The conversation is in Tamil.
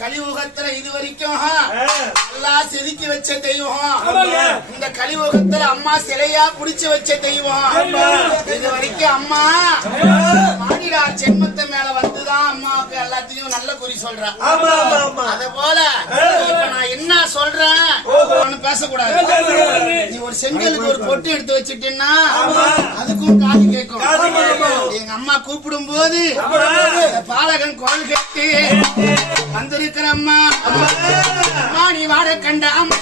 கலியுகத்துல இது வரைக்கும் எல்லாம் செதுக்கி வச்ச தெய்வம். இந்த கலியுகத்துல அம்மா சிலையா புடிச்சு வச்ச தெய்வம். இது வரைக்கும் அம்மா மாநில ஜென்மத்தை மேல வந்துதான் அம்மாவுக்கு எல்லாத்தையும் நல்ல குறி சொல்றேன். அத போல இப்ப நான் என்ன சொல்றேன் பேசக்கூடாது. நீ ஒரு செங்கலுக்கு ஒரு பொட்டு எடுத்து வச்சுட்டேன்னா அதுக்கும் காது கேட்கும். எங்க அம்மா கூப்பிடும் போது பாலகன் குரல் கேட்டு வந்திருக்கிற அம்மா நீ வாட கண்ட அம்மா